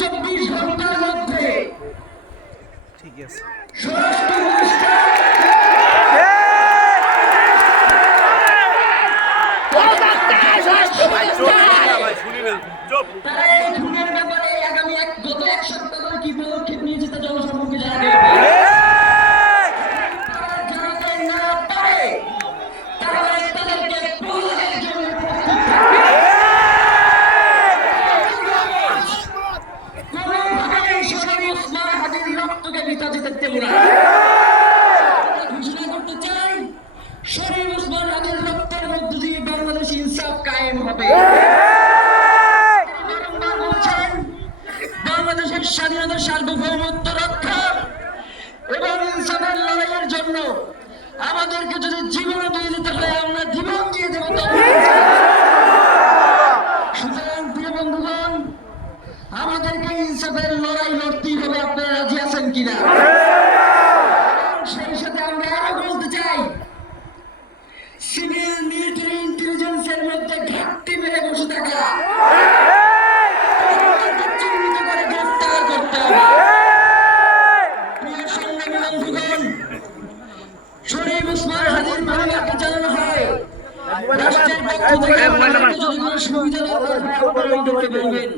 24 ঘন্টার মধ্যে ঠিক আছে তারা এই খুনের ব্যাপারে আগামী গত এক সপ্তাহ ধরে কি পদক্ষেপ নিয়েছে তা জনসম্মুখে জানাতে হবে। তারা জানাতে না পারে তাহলে তাদেরকে প্রতিরোধের জন্য প্রস্তুত থাকতে কোনোভাবেই শরীফ ওসমান হাদির রক্তকে বৃথা যেতে দেব না। ঘোষণা করতে চাই, শরীফ ওসমান হাদির রক্তের মধ্য দিয়ে বাংলাদেশ ইনসাফ কায়েম হবে। বাংলাদেশের স্বাধীনতা সার্বভৌমত্ব রক্ষা এবং ইনসাফের লড়াইয়ের জন্য আমাদেরকে যদি জীবন দিয়ে দিতে হয় আমরা জীবন দিয়ে দেব। সুতরাং প্রিয় বন্ধুগণ, আমাদেরকে ইনসাফের লড়াই লড়তেই হবে। আপনারা রাজি আছেন কিনা? সেই সাথে আমরা আরো বলতে চাই, সিভিল মিলিটারি ইন্টেলিজেন্সের মধ্যে ঘাটতি মেরে বসে থাকা চিহ্নিত করে গ্রেফতার করতে হবে। প্রিয় সংগ্রামী বন্ধুগণ, শরীফ ওসমান হাদির পরিবারকে জানানো হয় রাষ্ট্রের পক্ষ থেকে যদি কোনো সুবিধা দরকার হয় আপনারা করতে বলবেন।